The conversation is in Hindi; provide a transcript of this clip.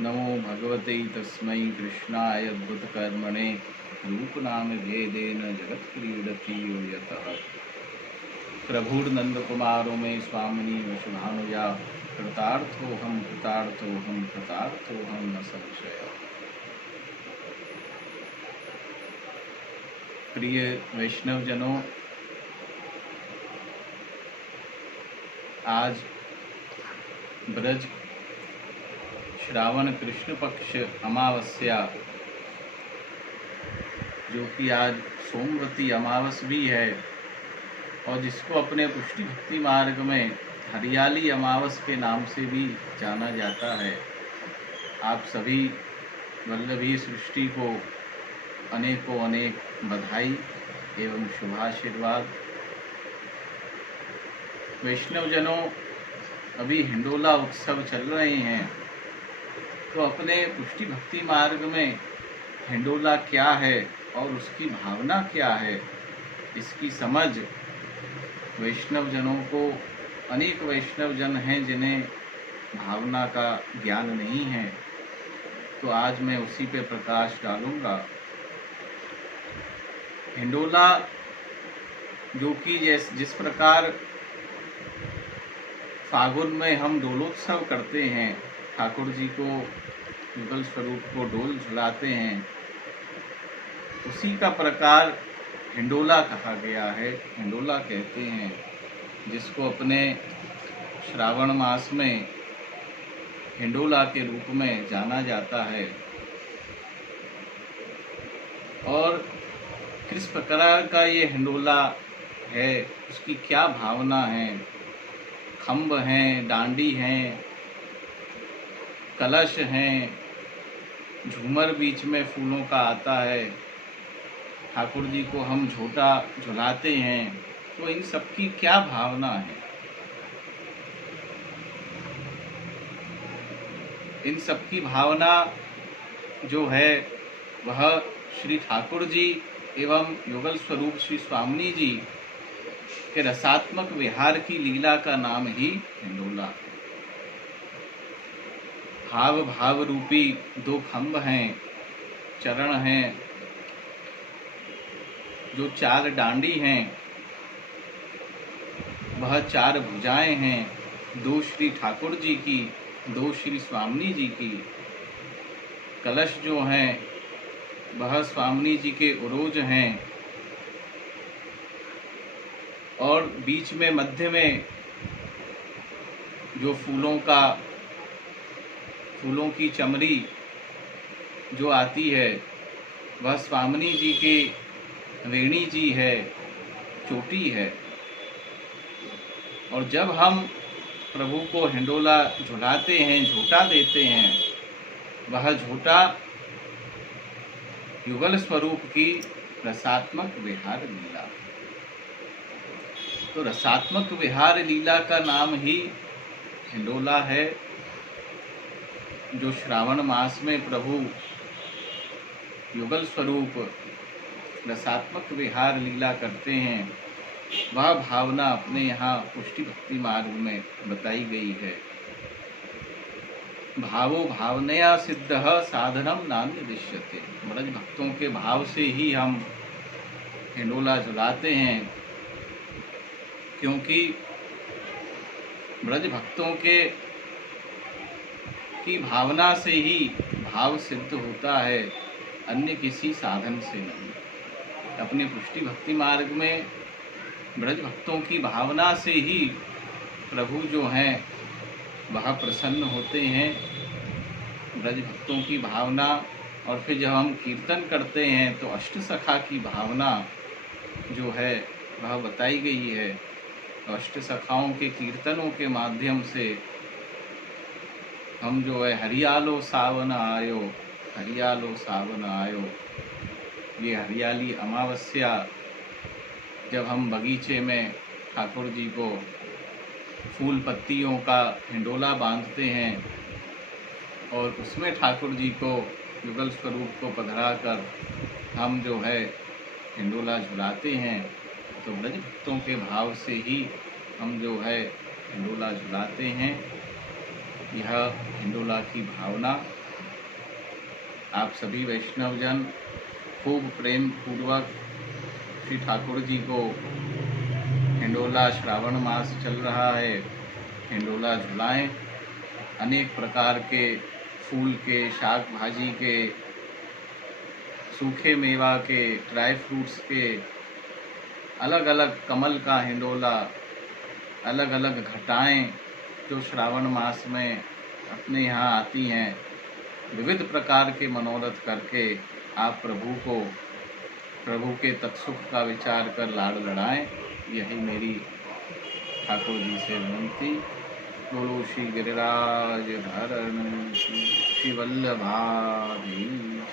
नमो भगवते तस्मै कृष्णाय अद्भुतकर्मणे रूपनाम भेदेन जगत्क्रीडति यो यतः। प्रभुर्नंदकुमारो में स्वामिनी वसुधानुया कृतार्थोऽहं कृतार्थोऽहं कृतार्थोऽहं न संशय। प्रिय वैष्णव जनों, आज ब्रज श्रावण कृष्ण पक्ष अमावस्या, जो कि आज सोमवती अमावस भी है और जिसको अपने पुष्टि भक्ति मार्ग में हरियाली अमावस के नाम से भी जाना जाता है। आप सभी वल्लभी सृष्टि को अनेकों अनेक बधाई एवं शुभाशीर्वाद। वैष्णवजनों, अभी हिंडोला उत्सव चल रहे हैं, तो अपने पुष्टि भक्ति मार्ग में हिंडोला क्या है और उसकी भावना क्या है, इसकी समझ वैष्णवजनों को, अनेक वैष्णवजन हैं जिन्हें भावना का ज्ञान नहीं है, तो आज मैं उसी पे प्रकाश डालूंगा। हिंडोला, जो कि जिस प्रकार फागुन में हम डोलोत्सव करते हैं, ठाकुर जी को युगल स्वरूप को डोल झुलाते हैं, उसी का प्रकार हिंडोला कहा गया है। हिंडोला कहते हैं जिसको अपने श्रावण मास में हिंडोला के रूप में जाना जाता है। और किस प्रकार का ये हिंडोला है, उसकी क्या भावना है। खम्भ हैं, डांडी हैं, कलश हैं, झूमर बीच में फूलों का आता है, ठाकुर जी को हम झोटा झुलाते हैं, तो इन सब की क्या भावना है। इन सब की भावना जो है वह श्री ठाकुर जी एवं युगल स्वरूप श्री स्वामिनी जी के रसात्मक विहार की लीला का नाम ही हिंडोला है। भाव भाव रूपी दो खम्भ हैं, चरण हैं, जो चार डांडी हैं, वह चार भुजाएं हैं, दो श्री ठाकुर जी की, दो श्री स्वामिनी जी की। कलश जो हैं वह स्वामिनी जी के उरोज हैं, और बीच में मध्य में जो फूलों की चमरी जो आती है, वह स्वामिनी जी के वेणी जी है, चोटी है। और जब हम प्रभु को हिंडोला झुलाते हैं, झोटा देते हैं, वह झोटा युगल स्वरूप की रसात्मक विहार लीला। तो रसात्मक विहार लीला का नाम ही हिंडोला है। जो श्रावण मास में प्रभु युगल स्वरूप रसात्मक विहार लीला करते हैं, वह भावना अपने यहाँ पुष्टि भक्ति मार्ग में बताई गई है। भावो भावनया सिद्धः साधनम नान्य दृश्यते। ब्रज भक्तों के भाव से ही हम हिंडोला झुलाते हैं, क्योंकि ब्रज भक्तों की भावना से ही भाव सिद्ध होता है, अन्य किसी साधन से नहीं। अपने पुष्टि भक्ति मार्ग में ब्रज भक्तों की भावना से ही प्रभु जो हैं वह प्रसन्न होते हैं। ब्रज भक्तों की भावना, और फिर जब हम कीर्तन करते हैं तो अष्ट सखा की भावना जो है वह बताई गई है। अष्ट सखाओं के कीर्तनों के माध्यम से हम जो है हरियालो सावन आयो, हरियालो सावन आयो, ये हरियाली अमावस्या जब हम बगीचे में ठाकुर जी को फूल पत्तियों का हिंडोला बांधते हैं और उसमें ठाकुर जी को युगल स्वरूप को पधरा कर हम जो है हिंडोला झुलाते हैं, तो ब्रज भक्तों के भाव से ही हम जो है हिंडोला झुलाते हैं। यह हिंडोला की भावना आप सभी वैष्णवजन खूब प्रेम पूर्वक श्री ठाकुर जी को हिंडोला, श्रावण मास चल रहा है, हिंडोला झुलाएं। अनेक प्रकार के फूल के, शाक भाजी के, सूखे मेवा के, ड्राई फ्रूट्स के, अलग अलग कमल का हिंडोला, अलग अलग घटाएं जो श्रावण मास में अपने यहाँ आती हैं, विविध प्रकार के मनोरथ करके आप प्रभु के तत्सुख का विचार कर लाड़ लड़ाएं। यही मेरी ठाकुर जी से विनती। बोलो श्री गिरिराज धरण श्री वल्लभाधीश।